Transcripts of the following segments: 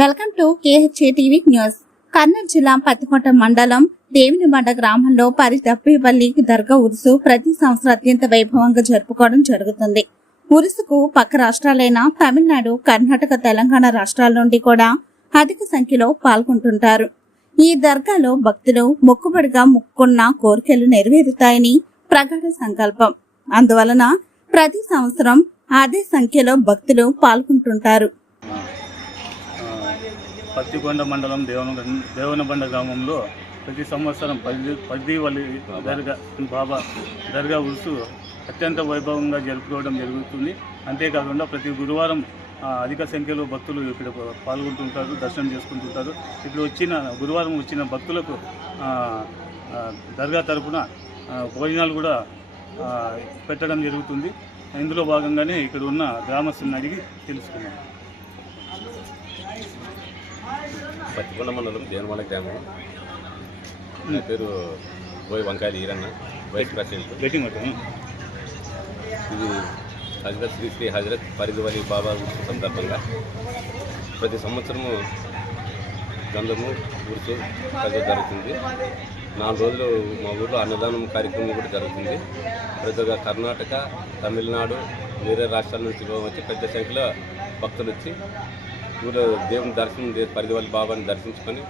Welcome to KHA TV news. Kurnool జిల్లా పత్తికొండ మండలం దేవినిబండ గ్రామంలో పరిదప్పిపల్లి దర్గా ఉరుసు ప్రతి సంవత్సరం అత్యంత వైభవంగా జరుపుకోవడం జరుగుతుంది. ఉరుసుకు పక్క రాష్ట్రాలైన తమిళనాడు, కర్ణాటక, తెలంగాణ రాష్ట్రాల నుండి కూడా అధిక సంఖ్యలో పాల్గొంటుంటారు. ఈ దర్గాలో భక్తులు మొక్కుబడిగా మొక్కుకున్న కోరికలు నెరవేరుతాయని ప్రగాఢ సంకల్పం. అందువలన ప్రతి సంవత్సరం అదే సంఖ్యలో భక్తులు పాల్గొంటుంటారు. పత్తికొండ మండలం దేవనబండ గ్రామంలో ప్రతి సంవత్సరం పర్దివల్లి బాబా దర్గా ఉరుసు అత్యంత వైభవంగా జరుపుకోవడం జరుగుతుంది. అంతేకాకుండా ప్రతి గురువారం అధిక సంఖ్యలో భక్తులు ఇక్కడ పాల్గొంటుంటారు, దర్శనం చేసుకుంటుంటారు. ఇప్పుడు గురువారం వచ్చిన భక్తులకు దర్గా తరపున భోజనాలు కూడా పెట్టడం జరుగుతుంది. ఇందులో భాగంగానే ఇక్కడ ఉన్న గ్రామస్తులను అడిగి తెలుసుకున్నాం. పత్తికొండ మండలం దేవనబండ గ్రామం. నా పేరు బోయ్ వంకాయల ఈరన్న, వైస్ ప్రెసిడెంట్. ఇది హజరత్ శ్రీ శ్రీ హజరత్ పరిదివల్లి బాబా ఉరుసు సందర్భంగా ప్రతి సంవత్సరము గంధము ఉరుసు జరుగుతుంది. 4 రోజులు మా ఊళ్ళో అన్నదానం కార్యక్రమం కూడా జరుగుతుంది. ప్రతిగా కర్ణాటక, తమిళనాడు, వేరే రాష్ట్రాల నుంచి వచ్చి పెద్ద సంఖ్యలో భక్తులు వచ్చి ఊళ్ళో దేవుని దర్శనం పరిదివల్లి బాబాని దర్శించుకొని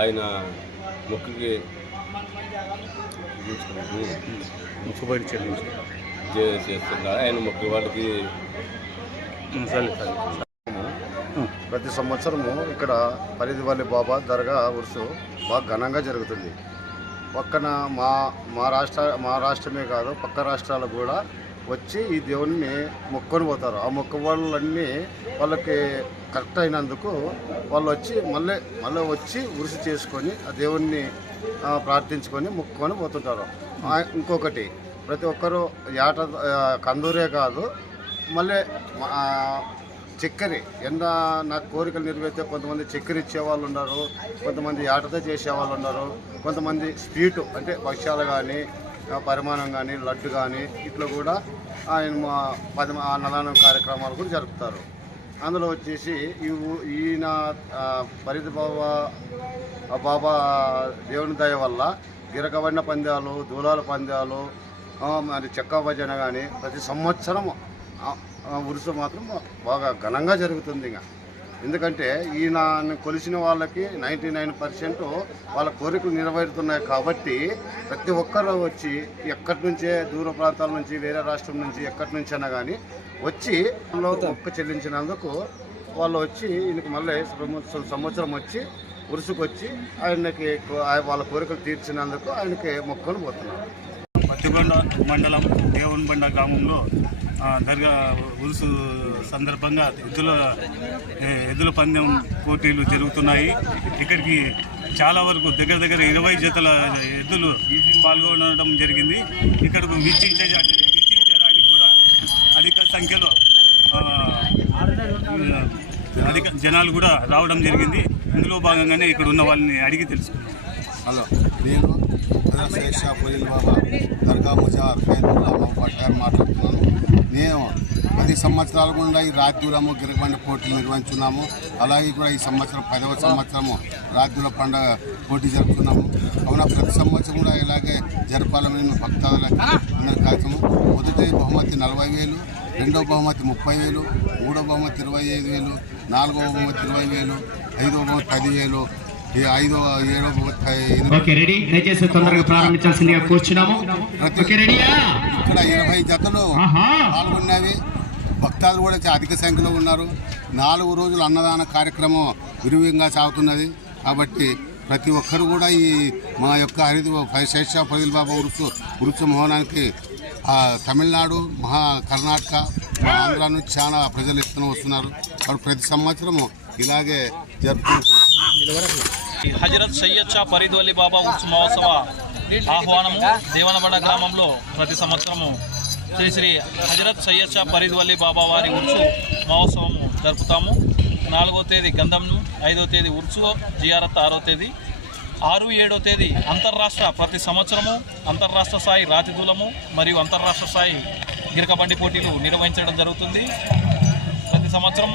ఆయన మొక్కుకి మొక్కుబడి చేస్తున్నారు. ఆయన మొక్కు వాళ్ళకి ప్రతి సంవత్సరము ఇక్కడ పరిదివల్లి బాబా దర్గా ఉరుసు బాగా ఘనంగా జరుగుతుంది. పక్కన మా రాష్ట్రమే కాదు, పక్క రాష్ట్రాలు కూడా వచ్చి ఈ దేవుని మొక్కుకొని పోతారు. ఆ మొక్కు వాళ్ళన్నీ వాళ్ళకి కరెక్ట్ అయినందుకు వాళ్ళు వచ్చి మళ్ళీ వచ్చి ఉరుసు చేసుకొని ఆ దేవుణ్ణి ప్రార్థించుకొని మొక్కుకొని పోతుంటారు. ఇంకొకటి, ప్రతి ఒక్కరూ కందూరే కాదు, మళ్ళీ చక్కెర నాకు కోరికలు నెరవేరితే కొంతమంది చక్కెర ఇచ్చేవాళ్ళు ఉన్నారు, కొంతమంది ఆటతో చేసేవాళ్ళు ఉన్నారు, కొంతమంది స్వీటు అంటే భక్ష్యాలు కానీ పరిమాణం కానీ లడ్డు కానీ ఇట్లా కూడా ఆయన అన్నదానం కార్యక్రమాలు కూడా జరుపుతారు. అందులో వచ్చేసి ఈయన పరిధి బాబా దేవుని దయ వల్ల గిరకబడిన పందాలు, దూలాల పందాలు, మరి చెక్క భజన కానీ ప్రతి సంవత్సరం ఉరుసు మాత్రం బాగా ఘనంగా జరుగుతుంది. ఎందుకంటే ఈయన కొలిసిన వాళ్ళకి 99% వాళ్ళ కోరికలు నెరవేరుతున్నాయి. కాబట్టి ప్రతి ఒక్కరు వచ్చి ఎక్కడి నుంచే దూర ప్రాంతాల నుంచి, వేరే రాష్ట్రం నుంచి, ఎక్కడి నుంచైనా కానీ వచ్చి మొక్క చెల్లించినందుకు వాళ్ళు వచ్చి ఈయనకి మళ్ళీ సంవత్సరం వచ్చి ఉరుసుకు వచ్చి ఆయనకి వాళ్ళ కోరికలు తీర్చినందుకు ఆయనకి మొక్కలు పోతున్నారు. పత్తికొండ మండలం దేవనబండ గ్రామంలో దర్గా ఉరుసు సందర్భంగా ఎద్దుల పందెం పోటీలు జరుగుతున్నాయి. ఇక్కడికి చాలా వరకు దగ్గర 20 జతల ఎద్దులు పాల్గొనడం జరిగింది. ఇక్కడకు వీక్షించడానికి కూడా అధిక సంఖ్యలో అధిక జనాలు కూడా రావడం జరిగింది. ఇందులో భాగంగానే ఇక్కడ ఉన్న వాళ్ళని అడిగి తెలుసుకున్నాం. హలో, నేను పరిదివల్లి బాబా దర్గా ముజార్ గారు మాట్లాడుతున్నాను. నేను 10 సంవత్సరాల గుండా ఈ రాత్రులము గిరబండి పోటీలు నిర్వహించున్నాము. అలాగే కూడా ఈ సంవత్సరం 10వ సంవత్సరము రాత్రుల పండుగ పోటీ జరుపుతున్నాము. కావున ప్రతి సంవత్సరం కూడా ఇలాగే జరపాలని భక్తాదులకు అందరి కార్యక్రమం. మొదటి బహుమతి 40,000, రెండవ బహుమతి 30,000, మూడవ బహుమతి 25,000, నాలుగవ బహుమతి 20,000, ఐదవ బహుమతి 10,000, 5వ 7వ బహుమతి తొందరగా ప్రారంభించాల్సిందిగా కూర్చున్నాము. ఇక్కడ 20 జతలు పాల్గొన్నవి. భక్తాదులు కూడా అధిక సంఖ్యలో ఉన్నారు. 4 రోజులు అన్నదాన కార్యక్రమం విరివిగా సాగుతున్నది. కాబట్టి ప్రతి ఒక్కరు కూడా ఈ మా యొక్క శేషా పరిదివల్లి బాబా ఉరుసు మహోనానికి తమిళనాడు, కర్ణాటక, ఆంధ్ర నుంచి చాలా ప్రజలు ఎత్తున వస్తున్నారు. కాబట్టి ప్రతి సంవత్సరము ఇలాగే జరుపుకుంటున్నారు. హజరత్ సయ్యద్ షా పరిదివల్లి బాబా ఉరుసు మహోత్సవ ఆహ్వానము దేవనబండ గ్రామంలో ప్రతి సంవత్సరము శ్రీ శ్రీ హజరత్ సయ్యద్ షా పరిదివల్లి బాబా వారి ఉరుసు మహోత్సవము జరుపుతాము. 4వ తేదీ గంధంను, 5వ తేదీ ఉరుసు జియారత్, 6వ తేదీ 6, 7వ తేదీ అంతర్రాష్ట్ర ప్రతి సంవత్సరము అంతర్రాష్ట్ర స్థాయి రాతిదూలము మరియు అంతర్రాష్ట్ర స్థాయి గిరకబండి పోటీలు నిర్వహించడం జరుగుతుంది. ప్రతి సంవత్సరం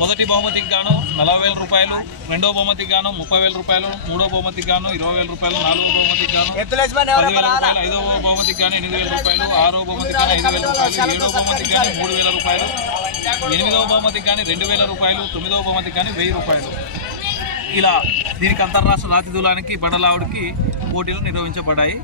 మొదటి బహుమతికి గాను 40,000 రూపాయలు, రెండో బహుమతికి గాను 30,000 రూపాయలు, మూడో బహుమతికి గాను 20,000 రూపాయలు, నాలుగో బహుమతికి గాను 10,000 రూపాయలు, ఐదో బహుమతికి గాను 8,000 రూపాయలు, ఆరో బహుమతికి గాను 5,000 రూపాయలు, ఏడో బహుమతికి గాను 3,000 రూపాయలు, 8వ బహుమతికి కానీ 2,000 రూపాయలు, 9వ బహుమతికి కానీ 1,000 రూపాయలు. ఇలా దీనికి అంతర్రాష్ట్ర రాతి దూలానికి బండలావుడికి పోటీలు నిర్వహించబడ్డాయి.